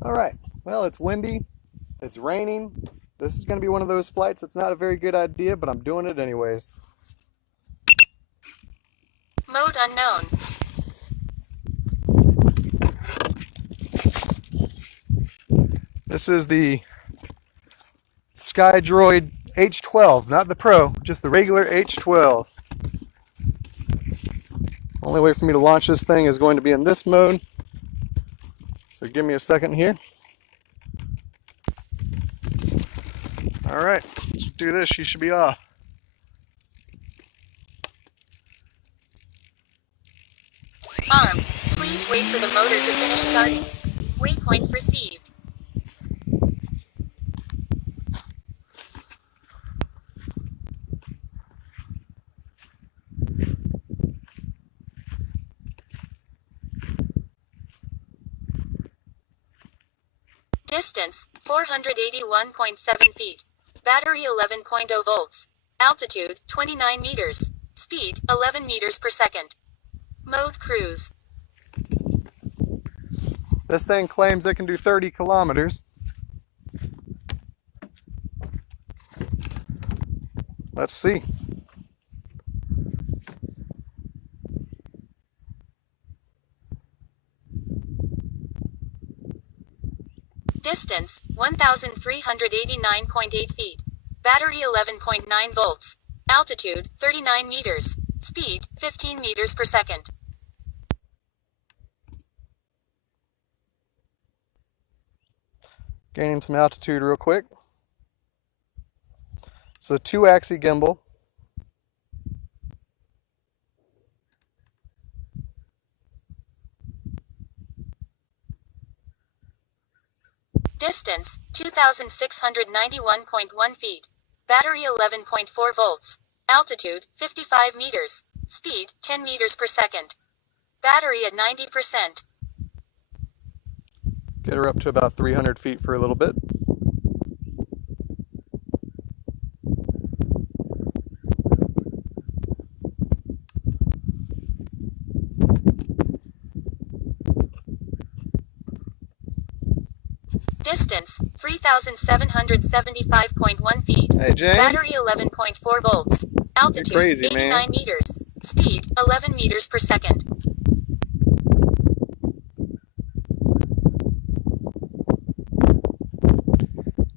All right, well, it's windy, it's raining. This is going to be one of those flights that's not a very good idea, but I'm doing it anyways. Mode unknown. This is the SkyDroid H12, not the Pro, just the regular H12. Only way for me to launch this thing is going to be in this mode. So give me a second here. All right, let's do this. She should be off. Armed. Please wait for the motor to finish starting. Waypoints received. Distance, 481.7 feet. Battery 11.0 volts. Altitude, 29 meters. Speed, 11 meters per second. Mode cruise. This thing claims it can do 30 kilometers. Let's see. Distance, 1,389.8 feet. Battery 11.9 volts. Altitude, 39 meters. Speed, 15 meters per second. Gaining some altitude real quick. It's a 2-axis gimbal. Distance, 2,691.1 feet. Battery 11.4 volts. Altitude, 55 meters. Speed, 10 meters per second. Battery at 90%. Get her up to about 300 feet for a little bit. Distance, 3,775.1 feet. Hey, James. Battery 11.4 volts. Altitude, crazy, 89 man. meters. Speed, 11 meters per second.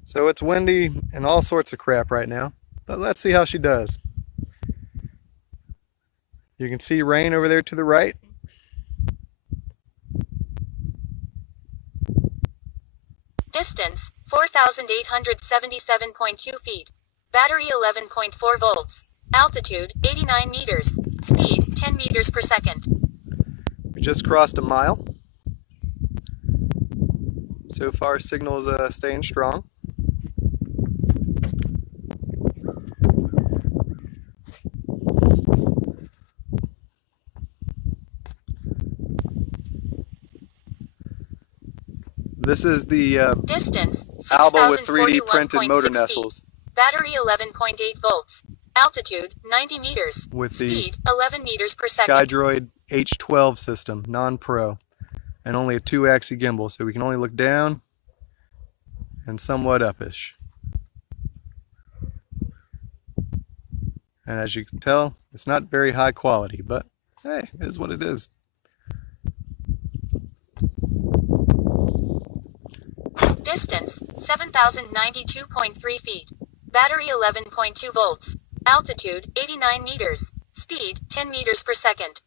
So it's windy and all sorts of crap right now, but let's see how she does. You can see rain over there to the right. Distance, 4,877.2 feet. Battery 11.4 volts. Altitude, 89 meters. Speed, 10 meters per second. We just crossed a mile. So far, signal is staying strong. This is the Distance, Alba with 3D 6,041.6 printed motor feet. nestles Battery 11.8 volts. Altitude, 90 meters. with the Speed, 11 meters per second. SkyDroid H12 system, non-pro, and only a 2-axis gimbal, so we can only look down and somewhat upish. And as you can tell, it's not very high quality, but hey, it is what it is. Distance, 7,092.3 feet. Battery 11.2 volts. Altitude, 89 meters. Speed, 10 meters per second.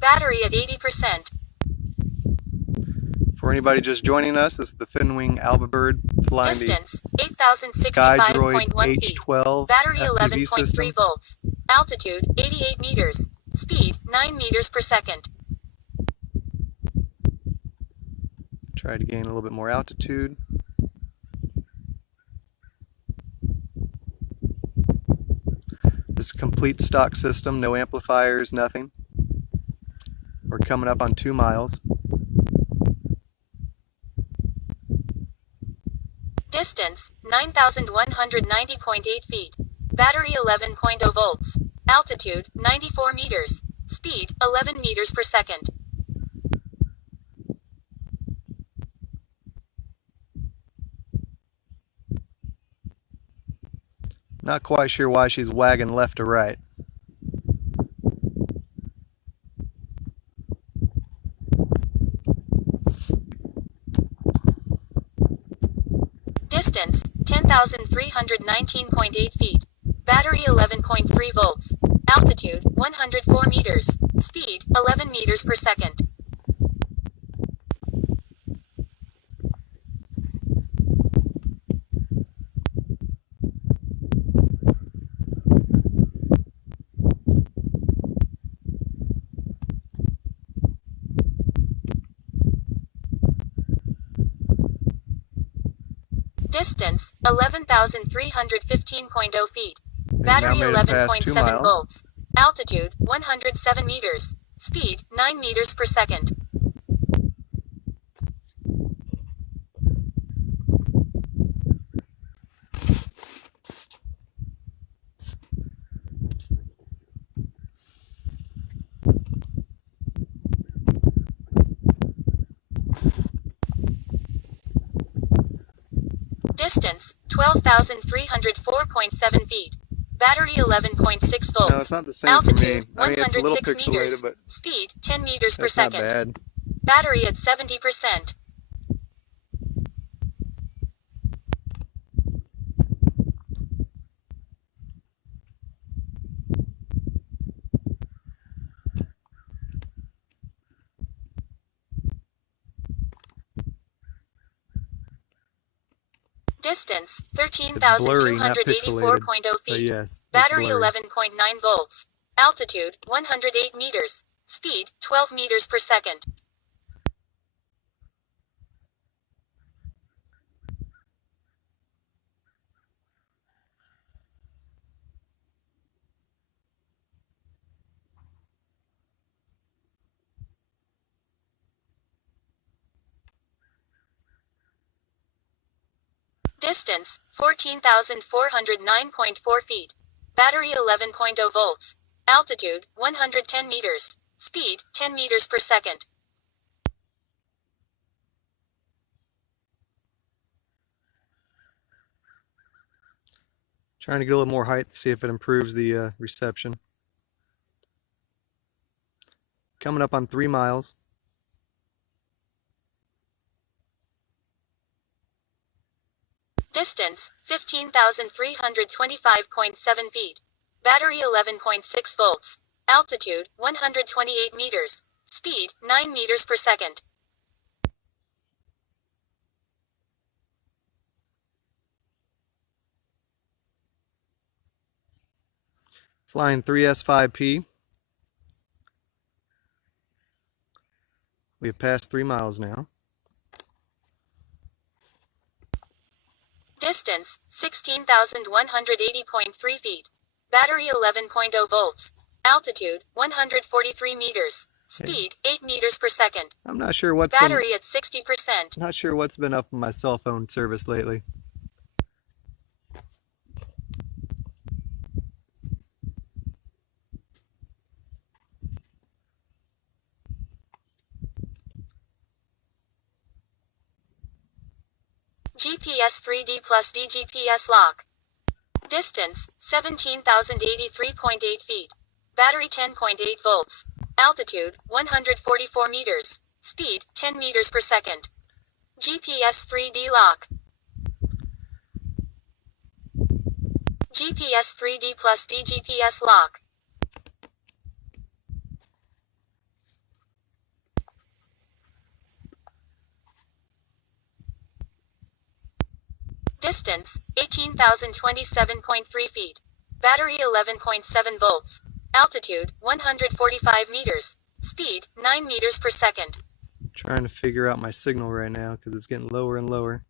Battery at 80%. For anybody just joining us, this is the Finwing Alba Bird flying Distance, the SkyDroid 8,065.1 feet. H12 Battery FPV system. 11.3 volts. Altitude, 88 meters. Speed, 9 meters per second. Try to gain a little bit more altitude. This is a complete stock system, no amplifiers, nothing. We're coming up on 2 miles. Distance, 9,190.8 feet. Battery 11.0 volts. Altitude, 94 meters. Speed, 11 meters per second. Not quite sure why she's wagging left to right. Distance, 10,319.8 feet. Battery 11.3 volts. Altitude, 104 meters. Speed, 11 meters per second. Distance, 11,315.0 feet. Battery Now made it past 2 11.7 miles. volts. Altitude, 107 meters. Speed, 9 meters per second. Distance, 12,304.7 feet. Battery 11.6 volts. No, it's not the same Altitude, for me. I mean, it's a little 106 pixelated, meters. but Speed, 10 meters per that's not second. bad. Battery at 70%. Distance, blurry, not 13,284.0 But feet. yes, it's Battery blurry. 11.9 volts. Altitude, 108 meters. Speed, 12 meters per second. Distance, 14,409.4 feet. Battery 11.0 volts. Altitude, 110 meters. Speed, 10 meters per second. Trying to get a little more height to see if it improves the reception. Coming up on 3 miles. Distance, 15,325.7 feet. Battery 11.6 volts. Altitude, 128 meters. Speed, 9 meters per second. Flying 3S5P. We have passed 3 miles now. Distance, 16,180.3 feet. Battery 11.0 volts. Altitude, 143 meters. Speed, 8 meters per second. I'm not sure what's Battery at 60%. Not sure what's been up on my cell phone service lately. GPS 3D plus DGPS lock. Distance, 17,083.8 feet. Battery 10.8 volts. Altitude, 144 meters. Speed, 10 meters per second. GPS 3D lock. GPS 3D plus DGPS lock. Distance, 18,027.3 feet. Battery 11.7 volts. Altitude, 145 meters. Speed, 9 meters per second. Trying to figure out my signal right now because it's getting lower and lower.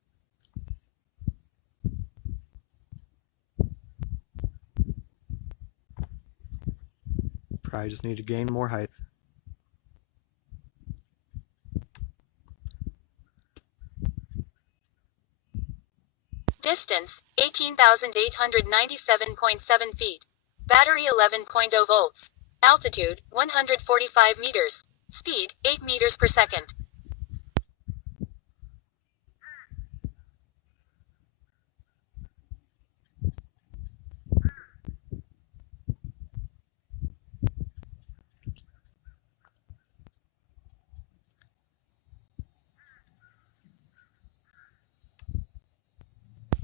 Probably just need to gain more height. Distance, 18,897.7 feet. Battery 11.0 volts. Altitude, 145 meters. Speed, 8 meters per second.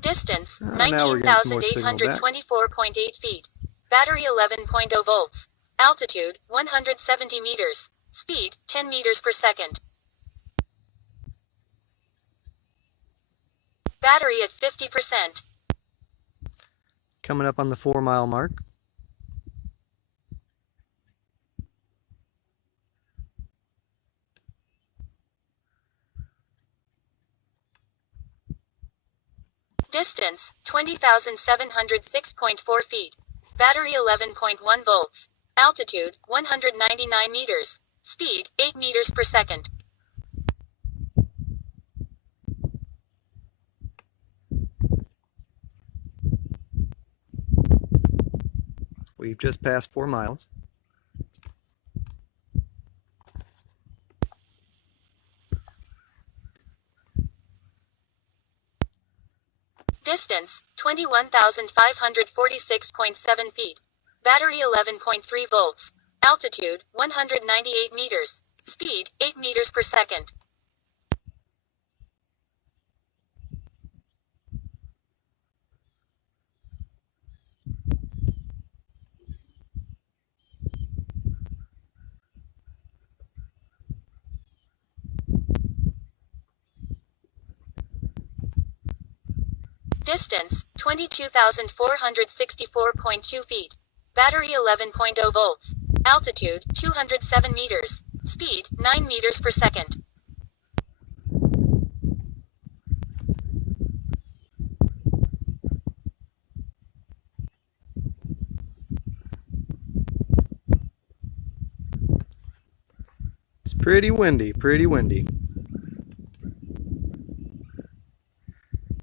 Distance, Now we're getting some more signal back. 19,824.8 feet. Battery 11.0 volts. Altitude, 170 meters. Speed, 10 meters per second. Battery at 50%. Coming up on the 4-mile mark. Distance, 20,706.4 feet. Battery 11.1 volts. Altitude, 199 meters. Speed, 8 meters per second. We've just passed 4 miles. Distance, 21,546.7 feet. Battery 11.3 volts. Altitude, 198 meters. Speed, 8 meters per second. Distance, 22,464.2 feet. Battery 11.0 volts. Altitude, 207 meters. Speed, 9 meters per second. It's pretty windy, pretty windy.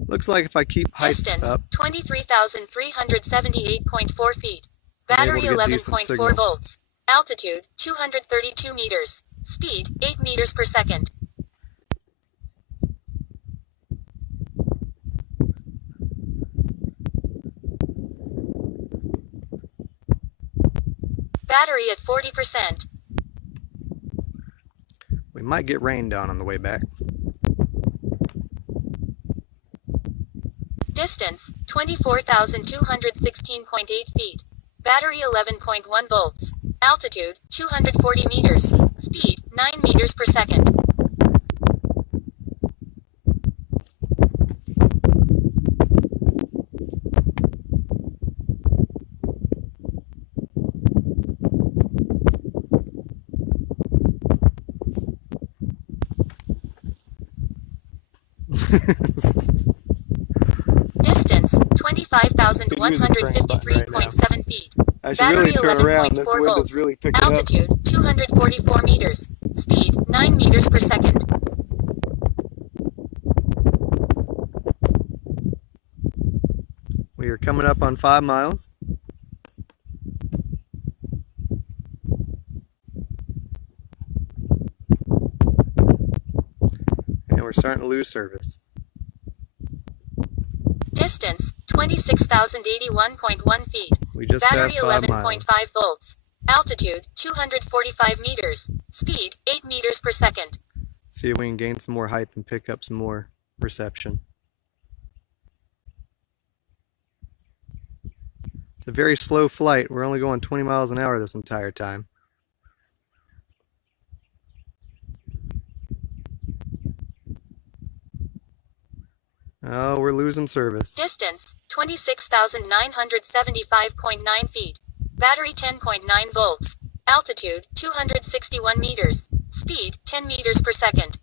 Looks like if I keep height Distance, up, 23,378.4 feet. I'm Battery able to get decent 11.4 signal. volts. Altitude, 232 meters. Speed, 8 meters per second. Battery at 40%. We might get rained on the way back. Distance, 24,216.8 feet. Battery 11.1 volts. Altitude, 240 meters. Speed, 9 meters per second. Distance, 25,153.7 feet. I should Battery really turn around. This 11.4 wind volts. is really picking up. Altitude, 244 meters. Speed, 9 meters per second. We are coming up on 5 miles. And we're starting to lose service. Distance, 26,081.1 feet. We just Battery passed 5 11.5 miles. volts. Altitude, 245 meters. Speed, 8 meters per second. See if we can gain some more height and pick up some more reception. It's a very slow flight. We're only going 20 miles an hour this entire time. Oh, we're losing service. Distance, 26,975.9 feet. Battery 10.9 volts. Altitude, 261 meters. Speed, 10 meters per second.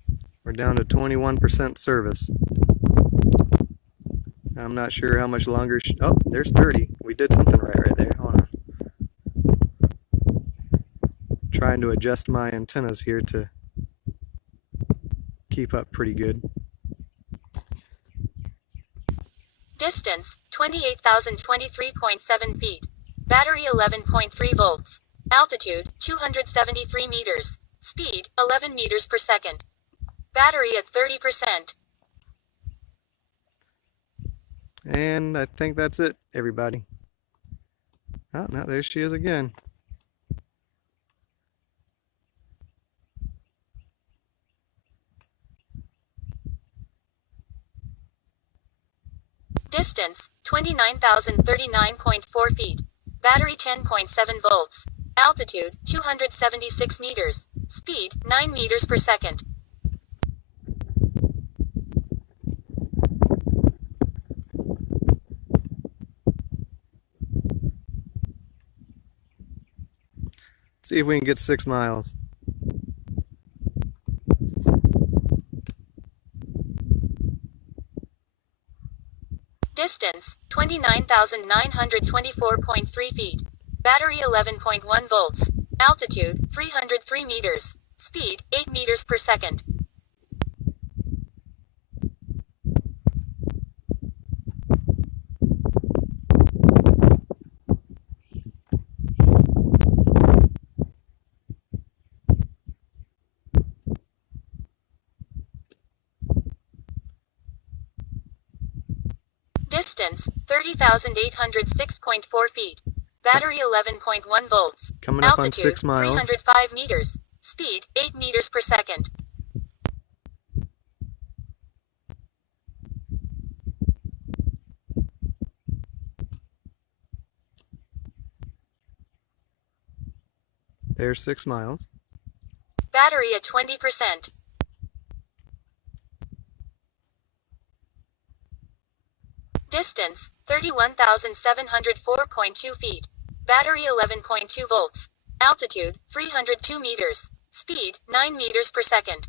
We're down to 21% service. I'm not sure how much longer. Oh, there's 30. We did something right there. Hold on. Trying to adjust my antennas here to keep up pretty good. Distance, 28,023.7 feet. Battery 11.3 volts. Altitude, 273 meters. Speed, 11 meters per second. Battery at 30%. And I think that's it, everybody. Oh, no, there she is again. Distance, 29,039.4 feet. Battery 10.7 volts. Altitude, 276 meters. Speed, 9 meters per second. See if we can get 6 miles. Distance, 29,924.3 feet. Battery 11.1 volts. Altitude, 303 meters. Speed, 8 meters per second. Distance, 30,806.4 feet. Battery 11.1 volts. Coming up on Altitude, 6 miles. 305 meters. Speed, 8 meters per second. There's 6 miles. Battery at 20%. Distance, 31,704.2 feet. Battery 11.2 volts. Altitude, 302 meters. Speed, 9 meters per second.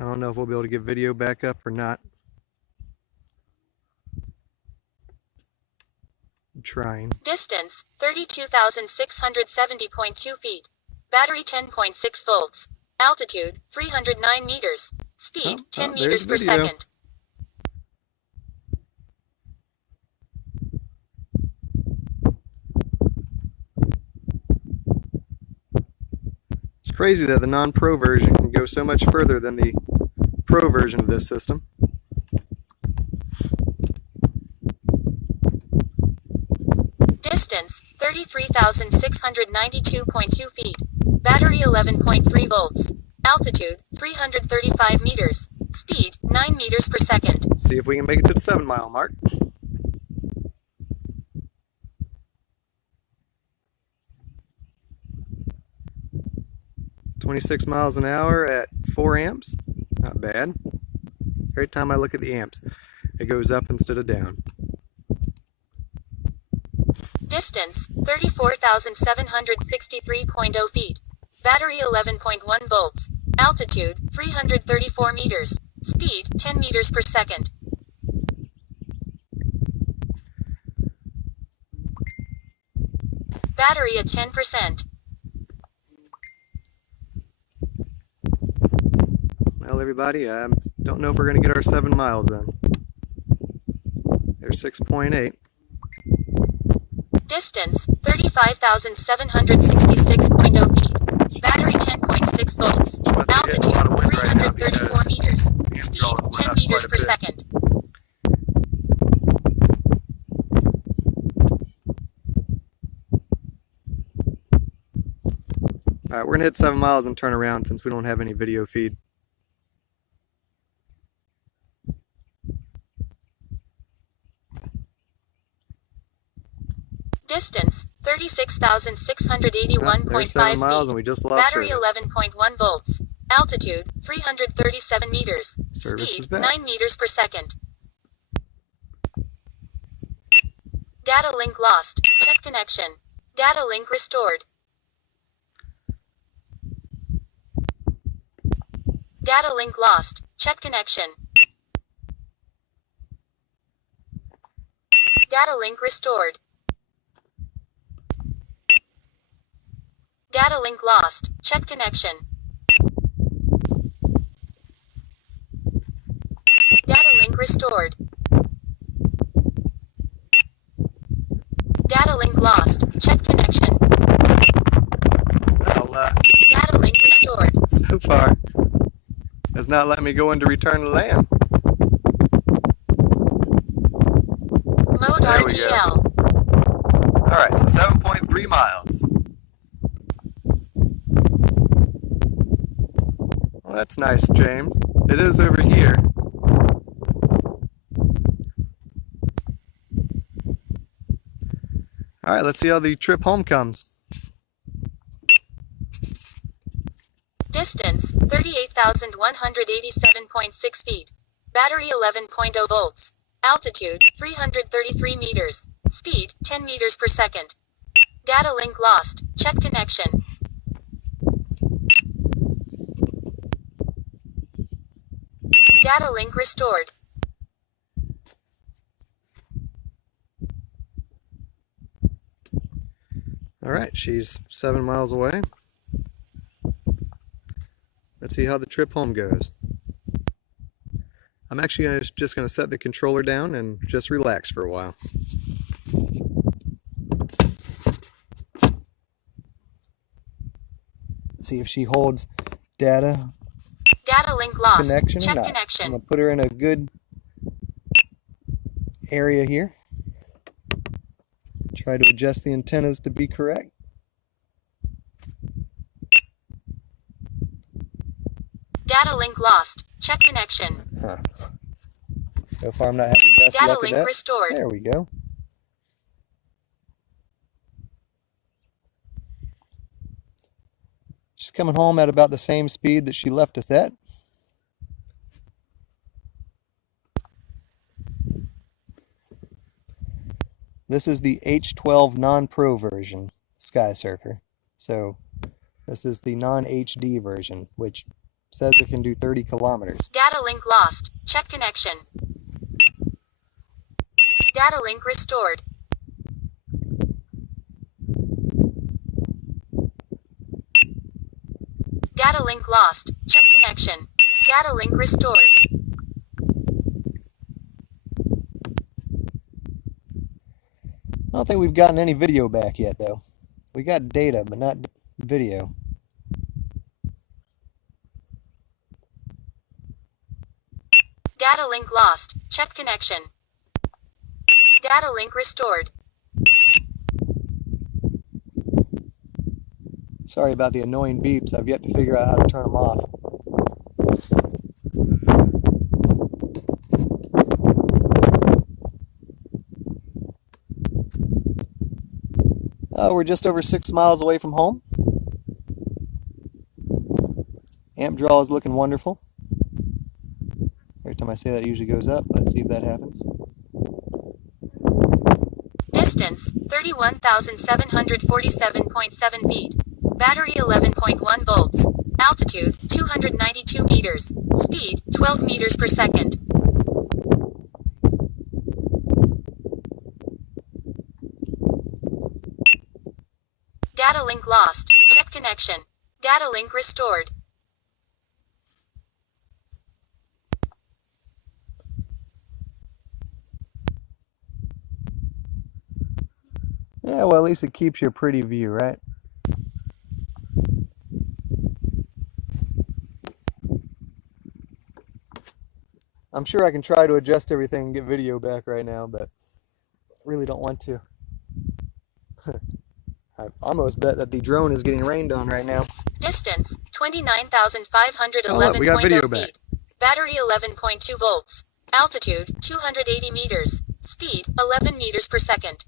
I don't know if we'll be able to get video back up or not. I'm trying. Distance, 32,670.2 feet. Battery 10.6 volts. Altitude, 309 meters. Speed, 10 meters per video. second. It's crazy that the non-pro version can go so much further than the pro version of this system. Distance, 33,692.2 feet. Battery 11.3 volts. Altitude, 335 meters. Speed, 9 meters per second. See if we can make it to the 7 mile mark. "26 miles an hour at 4 amps. Not bad. Every time I look at the amps, it goes up instead of down. Distance, 34,763.0 feet. Battery 11.1 volts. Altitude, 334 meters. Speed, 10 meters per second. Battery at 10%. Well, everybody, I don't know if we're going to get our 7 miles in. There's 6.8. Distance, 35,766.0 feet. Battery 10.6 volts. Altitude, 334 meters. Speed, 10 meters per second. Alright, we're going to hit 7 miles and turn around since we don't have any video feed. Distance, 36,681.5 There's 7 miles feet. and we just lost Battery service. 11.1 volts. Altitude, 337 meters. Service is Speed, back. 9 meters per second. Data link lost. Check connection. Data link restored. Data link lost. Check connection. Data link restored. Data link lost. Check connection. Data link restored. Data link lost. Check connection. Well, Data link restored. so far, has not let me go into return to land. Mode There we go. RTL. Alright, so 7.3 miles. Well, that's nice, James. It is over here. Alright, let's see how the trip home comes. Distance, 38,187.6 feet. Battery 11.0 volts. Altitude, 333 meters. Speed, 10 meters per second. Data link lost. Check connection. Data link restored. Alright, she's 7 miles away. Let's see how the trip home goes. I'm actually just going to set the controller down and just relax for a while. See if she holds data Data link lost. connection Check or not. connection. I'm going to put her in a good area here. Try to adjust the antennas to be correct. Data link lost. Check connection. Huh. So far I'm not having the best Data luck link at that. restored. There we go. She's coming home at about the same speed that she left us at. This is the H12 non-pro version Sky Surfer. So this is the non-HD version, which says it can do 30 kilometers. Data link lost. Check connection. Data link restored. Data link lost. Check connection. Data link restored. I don't think we've gotten any video back yet, though. We got data, but not video. Data link lost. Check connection. Data link restored. Sorry about the annoying beeps. I've yet to figure out how to turn them off. We're just over 6 miles away from home. Amp draw is looking wonderful. Every time I say that, it usually goes up. Let's see if that happens. Distance, 31,747.7 feet. Battery 11.1 volts. Altitude, 292 meters. Speed, 12 meters per second. Data link lost. Check connection. Data link restored. Yeah, well, at least it keeps you a pretty view, right? I'm sure I can try to adjust everything and get video back right now, but really don't want to. I almost bet that the drone is getting rained on right now. Distance, Oh, look, we got 29,511.0 video back. feet. Battery 11.2 volts. Altitude, 280 meters. Speed, 11 meters per second.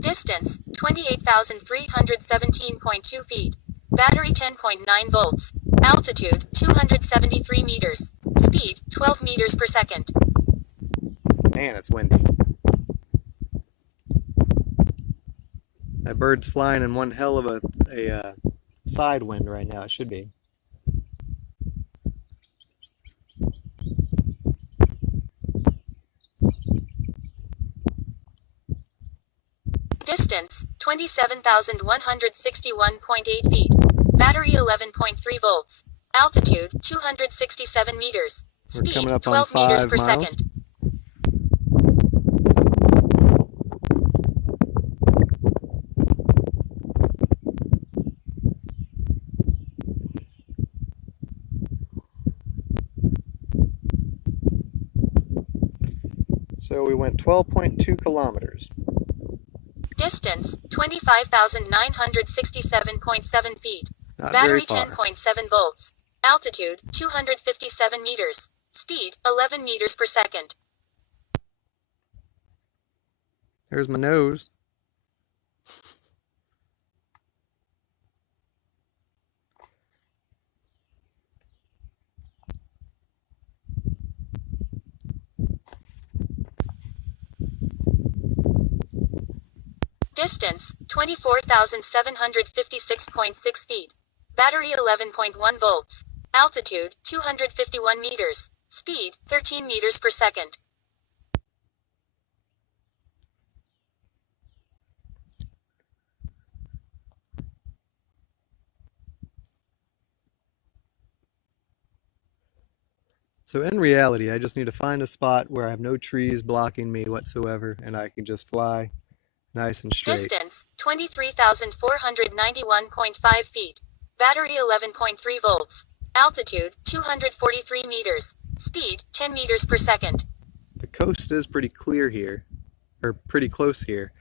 Distance, 28,317.2 feet. Battery 10.9 volts. Altitude, 273 meters. Speed, 12 meters per second. Man, it's windy. That bird's flying in one hell of a side wind right now. It should be. Distance, 27,161.8 feet. Battery 11.3 volts. Altitude, 267 meters. We're coming Speed, up on 12 meters 5 per miles. second. So we went 12.2 kilometers. Distance, 25,967.7 feet. Not Battery very far. 10.7 volts. Altitude, 257 meters. Speed, 11 meters per second. There's my nose. Distance, 24,756.6 feet. Battery 11.1 volts. Altitude, 251 meters. Speed, 13 meters per second. So in reality, I just need to find a spot where I have no trees blocking me whatsoever, and I can just fly nice and straight. Distance, 23,491.5 feet. Battery 11.3 volts. Altitude, 243 meters. Speed, 10 meters per second. The coast is pretty clear here, or pretty close here.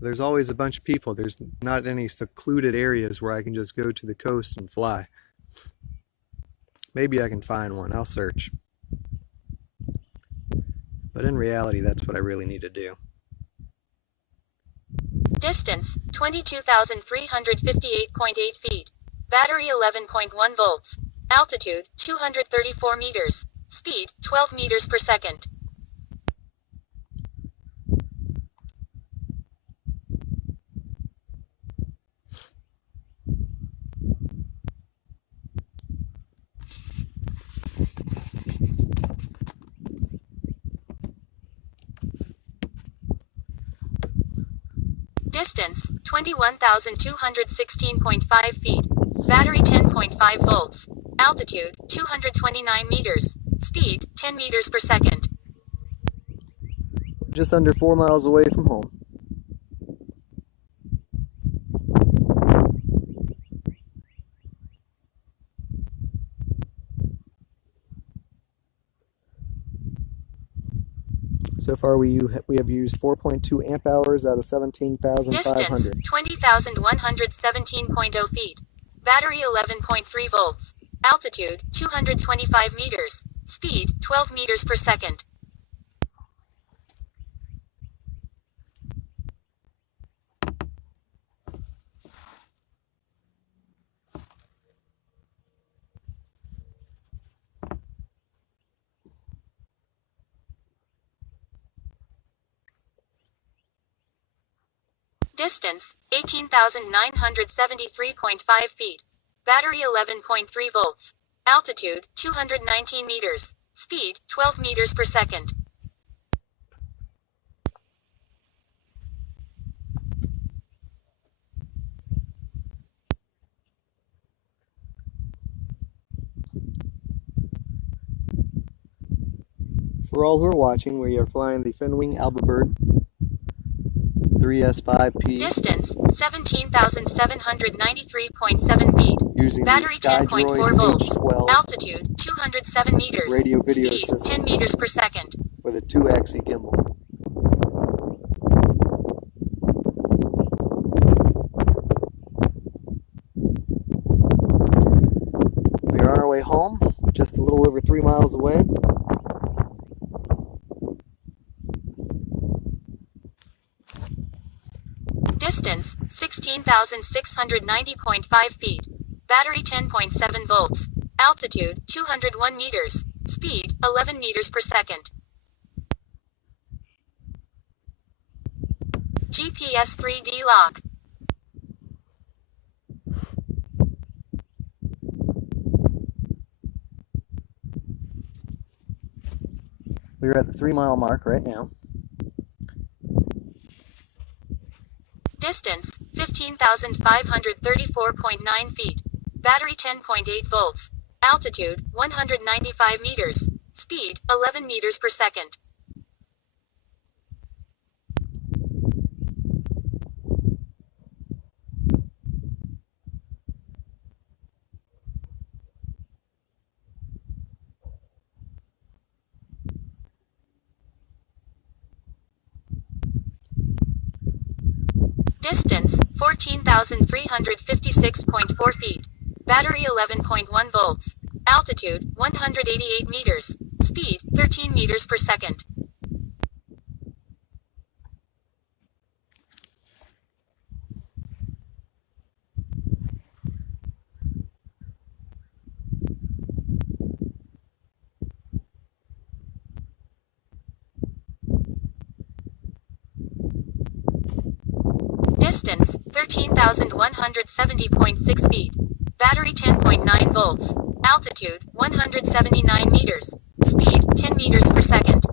There's always a bunch of people. There's not any secluded areas where I can just go to the coast and fly. Maybe I can find one. I'll search. But in reality, that's what I really need to do. Distance, 22,358.8 feet. Battery 11.1 volts. Altitude, 234 meters. Speed, 12 meters per second. Distance, 21,216.5 feet. Battery 10.5 volts. Altitude, 229 meters. Speed, 10 meters per second. Just under 4 miles away from home. So far we have used 4.2 amp hours out of 17,500. Distance, 20,117.0 feet. Battery 11.3 volts. Altitude, 225 meters. Speed, 12 meters per second. Distance, 18,973.5 feet. Battery 11.3 volts. Altitude, 219 meters. Speed, 12 meters per second. For all who are watching, we are flying the Finwing Albabird 3S5P. Distance, 17,793.7 feet. Using Battery the 10.4 volts. H12 Altitude, 207 meters. radio video Speed, system 10 meters per second. with a 2-axis gimbal. We are on our way home, just a little over 3 miles away. Distance, 16,690.5 feet. Battery 10.7 volts. Altitude, 201 meters. Speed, 11 meters per second. GPS 3D lock. We're at the 3-mile mark right now. Distance, 15,534.9 feet. Battery 10.8 volts. Altitude, 195 meters. Speed, 11 meters per second. Distance, 14,356.4 feet. Battery 11.1 volts. Altitude, 188 meters. Speed, 13 meters per second. Distance, 13,170.6 feet. Battery 10.9 volts. Altitude, 179 meters. Speed, 10 meters per second.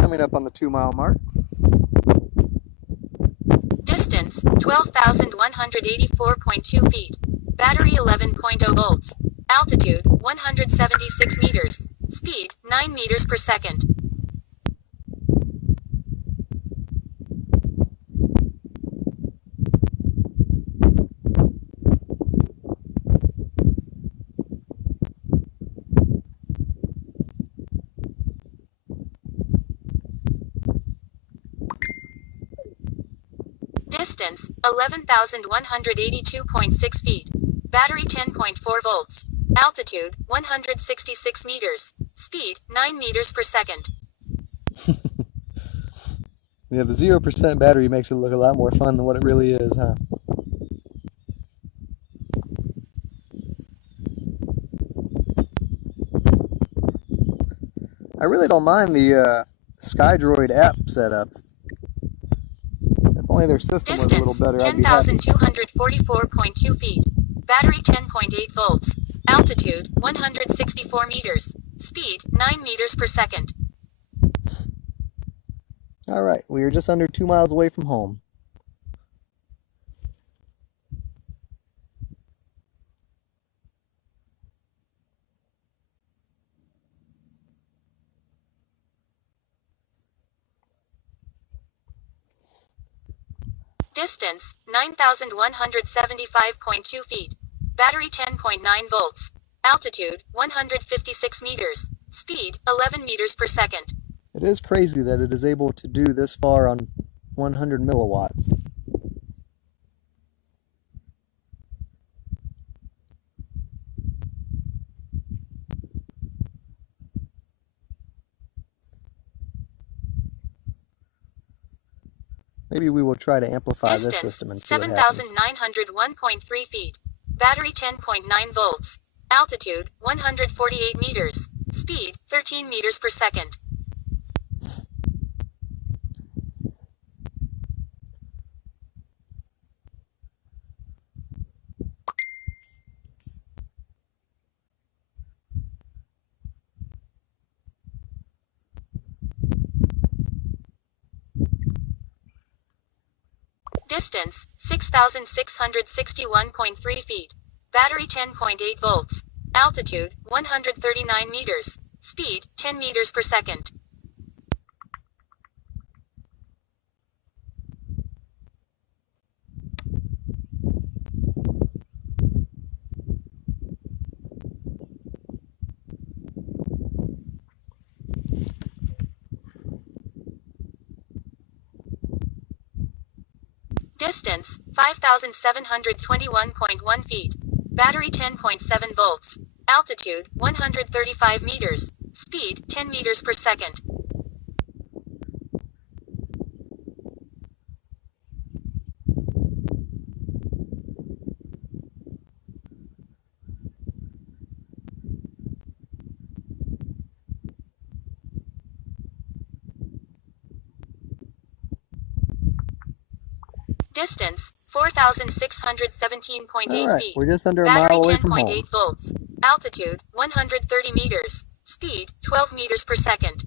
Coming up on the 2-mile mark. Distance, 12,184.2 feet. Battery 11.0 volts. Altitude, 176 meters. Speed, 9 meters per second. Distance, 11,182.6 feet. Battery 10.4 volts. Altitude, 166 meters. Speed, 9 meters per second. Yeah, the 0% battery makes it look a lot more fun than what it really is, huh? I really don't mind the SkyDroid app setup. If only their system was a little Distance, better, I'd be happy. 10,244.2 feet. Battery 10.8 volts. Altitude, 164 meters. Speed, 9 meters per second. Alright, we are just under 2 miles away from home. Distance, 9,175.2 feet. Battery 10.9 volts. Altitude, 156 meters. Speed, 11 meters per second. It is crazy that it is able to do this far on 100 milliwatts. Maybe we will try to amplify this system and see what happens. 7,901.3 feet. Battery 10.9 volts. Altitude, 148 meters. Speed, 13 meters per second. Distance, 6,661.3 feet. Battery 10.8 volts. Altitude, 139 meters. Speed, 10 meters per second. Distance, 5,721.1 feet. Battery 10.7 volts. Altitude, 135 meters. Speed, 10 meters per second. Distance, 4,617.8 Alright, feet. we're just under a Battery, mile away from 10.8 home. volts. Altitude, 130 meters. Speed, 12 meters per second.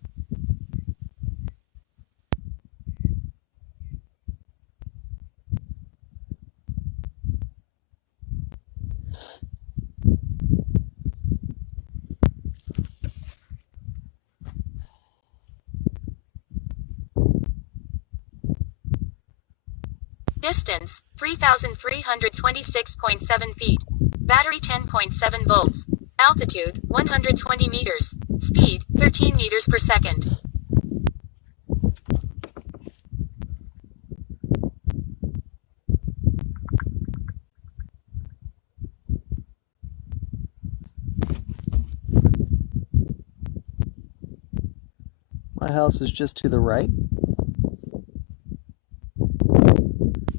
Distance, 3,326.7 feet. Battery, 10.7 volts. Altitude, 120 meters. Speed, 13 meters per second. My house is just to the right.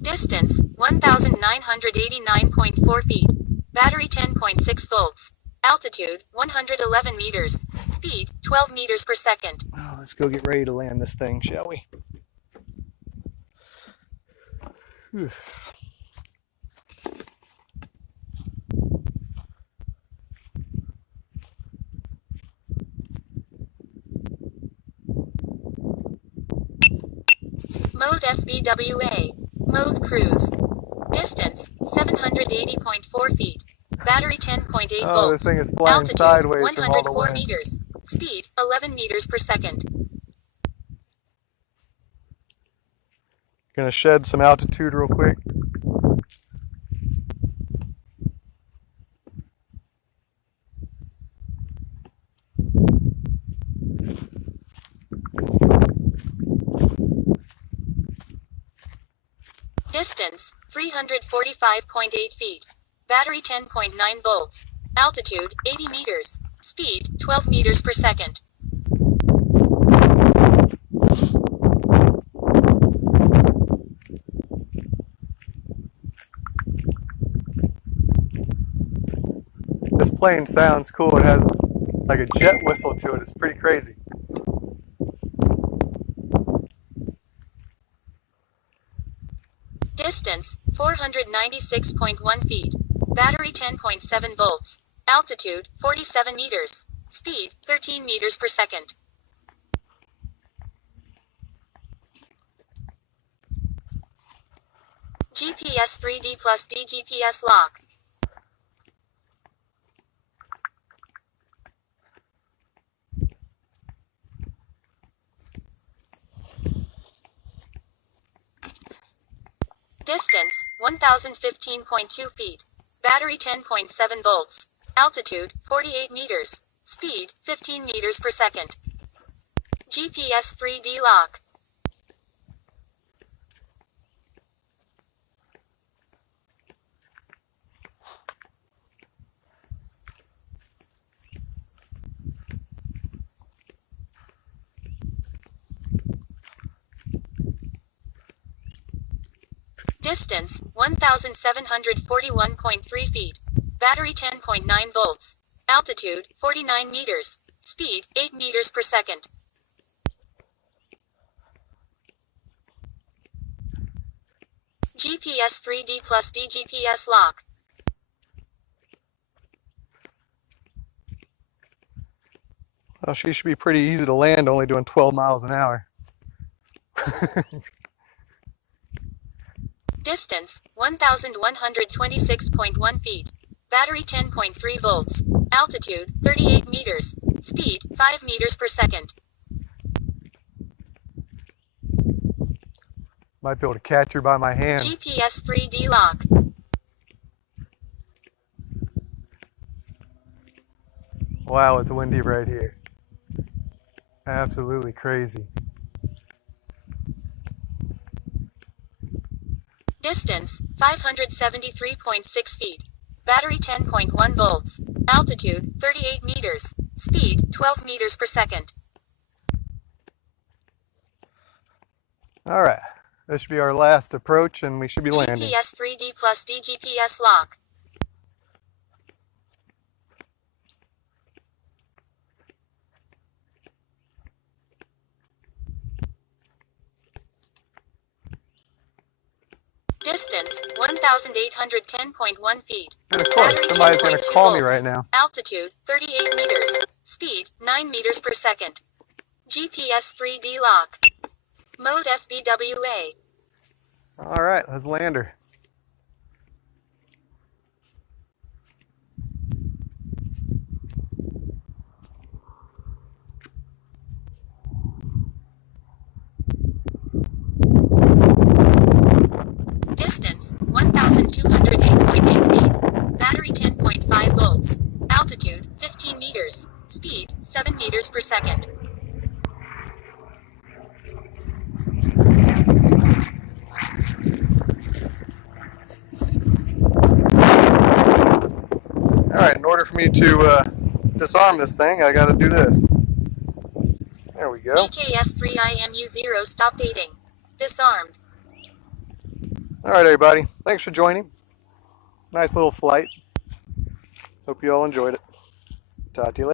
Distance, 1,989.4 feet. Battery, 10.6 volts. Altitude, 111 meters. Speed, 12 meters per second. Oh, let's go get ready to land this thing, shall we? Whew. Mode FBWA. Mode Cruise. Distance, 780.4 feet. Battery, 10.8 Oh, this volts. thing is flying Altitude, sideways from all the 104 wind. meters. Speed, 11 meters per second. Gonna shed some altitude real quick. Distance, 345.8 feet. Battery, 10.9 volts. Altitude, 80 meters. Speed, 12 meters per second. This plane sounds cool. It has like a jet whistle to it. It's pretty crazy. Distance, 496.1 feet. Battery, 10.7 volts. Altitude, 47 meters. Speed, 13 meters per second. GPS 3D plus D GPS lock. Distance, 1,015.2 feet. Battery, 10.7 volts. Altitude, 48 meters. Speed, 15 meters per second. GPS 3D lock. Distance, 1,741.3 feet. Battery, 10.9 volts. Altitude, 49 meters. Speed, 8 meters per second. GPS 3D plus D GPS lock. Well, she should be pretty easy to land, only doing 12 miles an hour. Distance, 1,126.1 feet. Battery, 10.3 volts. Altitude, 38 meters. Speed, 5 meters per second. Might be able to catch her by my hand. GPS 3D lock. Wow, it's windy right here. Absolutely crazy. Distance, 573.6 feet. Battery, 10.1 volts. Altitude, 38 meters. Speed, 12 meters per second. All right, this should be our last approach and we should be landing. GPS 3D plus D GPS lock. Distance 1,810.1 feet. And of course, Battery somebody's going to 10.2 call me volts. right now. Altitude 38 meters. Speed 9 meters per second. GPS 3D lock. Mode FBWA. All right, let's land her. Distance 1,208.8 feet. Battery 10.5 volts. Altitude 15 meters. Speed 7 meters per second. All right, in order for me to disarm this thing, I got to do this. There we go. EKF3IMU0 stop dating. Disarmed. All right, everybody. Thanks for joining. Nice little flight. Hope you all enjoyed it. Talk to you later.